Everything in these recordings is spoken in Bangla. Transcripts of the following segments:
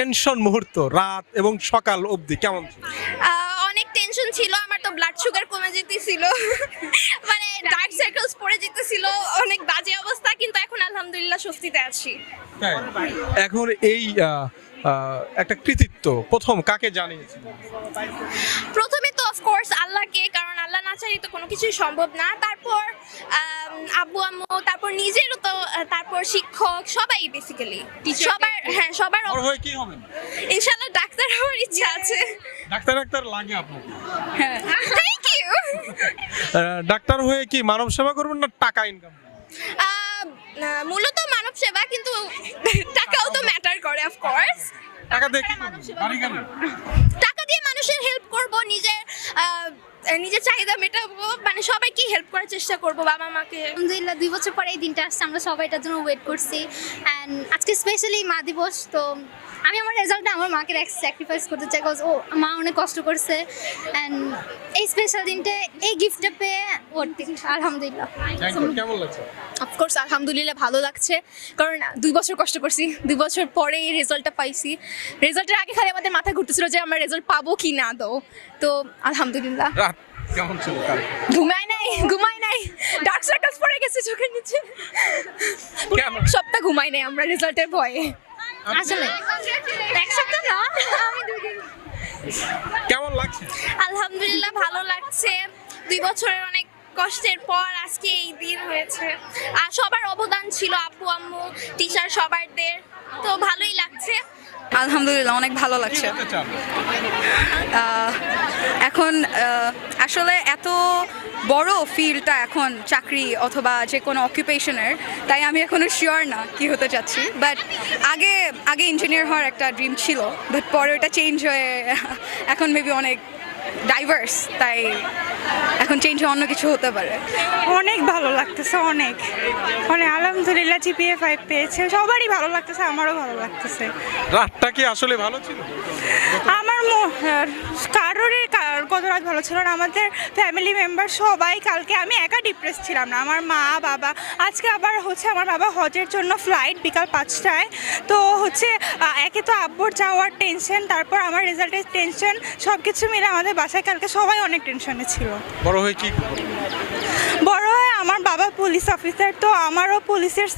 টেনশন মুহূর্ত রাত এবং সকাল অবধি কেমন ছিল? অনেক টেনশন ছিল, আমার তো ব্লাড সুগার কমে যেতেছিল, মানে ডার্ক সার্কেলস পড়ে যেতেছিল, অনেক বাজে অবস্থা, কিন্তু এখন আলহামদুলিল্লাহ স্বস্তিতে আছি। এখন এই একটা কৃতিত্ব প্রথম কাকে জানিয়েছিল? প্রথমে তো অফকোর্স আল্লাহকে, কারণ আল্লাহ না চাইলে তো কোনো কিছুই সম্ভব না। তারপর আব্বু আম্মু, তারপর নিজেরও তো, তারপর শিক্ষক, সবাই বেসিক্যালি সবার বড় হয়ে কি হবেন? ইনশাআল্লাহ ডাক্তার হওয়ার ইচ্ছা আছে। ডাক্তার লাগে আপনাকে? হ্যাঁ, থ্যাংক ইউ। ডাক্তার হয়ে কি মানব সেবা করবেন না টাকা ইনকাম? মূলত মানব সেবা, কিন্তু টাকাও তো ম্যাটার করে অফকোর্স। টাকা দিয়ে কি করবেন? বাড়ি গাড়ি? টাকা দিয়ে মানুষের হেল্প করব, নিজের চাহিদা মেটাবো, মানে সবাইকে হেল্প করার চেষ্টা করব, বাবা মাকে। আলহামদুলিল্লাহ 2 বছর পরে এই দিনটা আসছে, আমরা সবাই এটার জন্য ওয়েট করছি। অ্যান্ড আজকে স্পেশালি মা দিবস, তো আমি আমার রেজাল্টটা আমার মাকে স্যাক্রিফাইস করতে চাই, বিকজ মা অনেক কষ্ট করছে। অ্যান্ড এই স্পেশাল দিনটা এই গিফটটা পেয়ে আলহামদুলিল্লাহ। কেমন লাগছে? অফকোর্স আলহামদুলিল্লাহ ভালো লাগছে, কারণ 2 বছর কষ্ট করছি, 2 বছর পরে এই রেজাল্টটা পাইছি। রেজাল্টের আগে খালি আমাদের মাথায় ঘুরতেছিল যে আমরা রেজাল্ট পাবো কি না দো, তো আলহামদুলিল্লাহ। রাত কেমন ছিল? ঘুমাই নাই, ডার্ক সার্কেলস পড়ে গেছে চোখের নিচে, সপ্তাহ ঘুমাই নাই আমরা রেজাল্টের ভয়ে। আসলে এক সপ্তাহ না, আমি 2 দিন। কেমন লাগছে? আলহামদুলিল্লাহ ভালো লাগছে, 2 বছরের অনেক কষ্টের পর আজকে এই দিন হয়েছে। আর সবার অবদান ছিল, আব্বু আম্মু, টিচার, সবারদের, তো ভালোই লাগছে। আলহামদুলিল্লাহ অনেক ভালো লাগছে। এখন আসলে এত বড় ফিল্ডটা এখন চাকরি অথবা যে কোনো অকুপেশনের, তাই আমি এখনো শিওর না কি হতে চাচ্ছি। বাট আগে ইঞ্জিনিয়ার হওয়ার একটা ড্রিম ছিল, বাট পরে ওটা চেঞ্জ হয়ে এখন মেবি অনেক ডাইভার্স, তাই এখন চেঞ্জ হয়ে অন্য কিছু হতে পারে। অনেক ভালো লাগতেছে, অনেক আলহামদুলিল্লাহ জিপিএ 5 পেয়েছে, সবারই ভালো লাগতেছে, আমারও ভালো লাগতেছে। রাতটা কি আসলে ভালো ছিল? আমার কারোরই কত রাত ভালো ছিল না, আমাদের ফ্যামিলি মেম্বার সবাই। কালকে আমি একা ডিপ্রেস ছিলাম না, আমার মা বাবা, আজকে আবার হচ্ছে আমার বাবা হজের জন্য ফ্লাইট বিকাল 5টায়, তো হচ্ছে একে তো আব্বুর যাওয়ার টেনশন, তারপর আমার রেজাল্টের টেনশন, সব কিছু মিলে আমাদের বাসায় কালকে সবাই অনেক টেনশনে ছিল। বড় হয়ে কি? বড় হয়ে আমার বাবা পুলিশ অফিসার, তো আমারও পুলিশের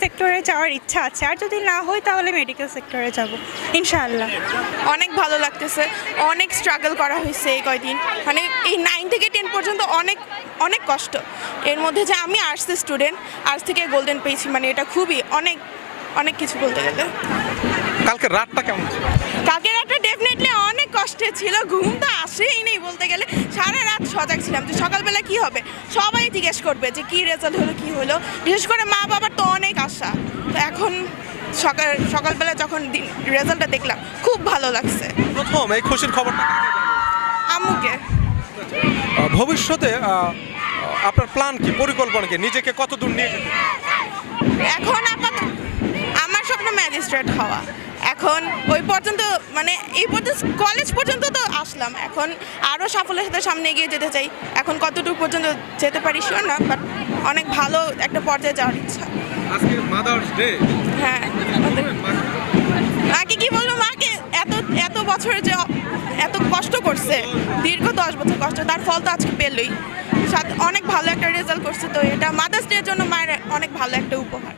সেক্টরে যাওয়ার ইচ্ছা আছে, আর যদি না হয় তাহলে মেডিকেল সেক্টরে যাব ইনশাআল্লাহ। অনেক ভালো লাগতেছে, অনেক স্ট্রাগল করা হয়েছে এই কয়দিন, মানে এই 9 থেকে 10 পর্যন্ত অনেক কষ্ট। এর মধ্যে যে আমি আর্টসের স্টুডেন্ট, আর্টস থেকে গোল্ডেন পেয়েছি, মানে এটা খুবই অনেক কিছু বলতে গেলে। কালকে রাতটা কেমন ছিল? কালকের একটা ডেফিনেটলি অনেক কষ্টে ছিল, ঘুম তো আসেই নেই বলতে গেলে, সারা রাত সজাগ ছিলাম যে সকালবেলা কি হবে, সবাই জিজ্ঞেস করবে যে কি রেজাল্ট হলো, কি হলো। বিশেষ করে মা বাবার তো অনেক আশা, তো এখন সকালবেলা যখন রেজাল্টটা দেখলাম খুব ভালো লাগছে। প্রথম এই খুশির খবরটা কাকে জানালেন? আম্মুকে। ভবিষ্যতে আপনার প্ল্যান কি, পরিকল্পনা কি, নিজেকে কত দূর নিয়ে যেতে? এখন আপাতত আমার স্বপ্ন ম্যাজিস্ট্রেট হওয়া। এখন ওই পর্যন্ত, মানে এই পর্যন্ত কলেজ পর্যন্ত তো আসলাম, এখন আরও সাফল্যের সাথে সামনে এগিয়ে যেতে চাই। এখন কতটুকু পর্যন্ত যেতে পারি শিওর না, বাট অনেক ভালো একটা পর্যায়ে যাওয়ার ইচ্ছা। আজকে মাদার্স ডে। হ্যাঁ, মাকে কি বলবো, মাকে এত বছরে যে এত কষ্ট করছে, দীর্ঘ 10 বছর কষ্ট, তার ফল তো আজকে পেলই। অনেক ভালো একটা রেজাল্ট করছে, তো এটা মাদার্স ডের জন্য মায়ের অনেক ভালো একটা উপহার।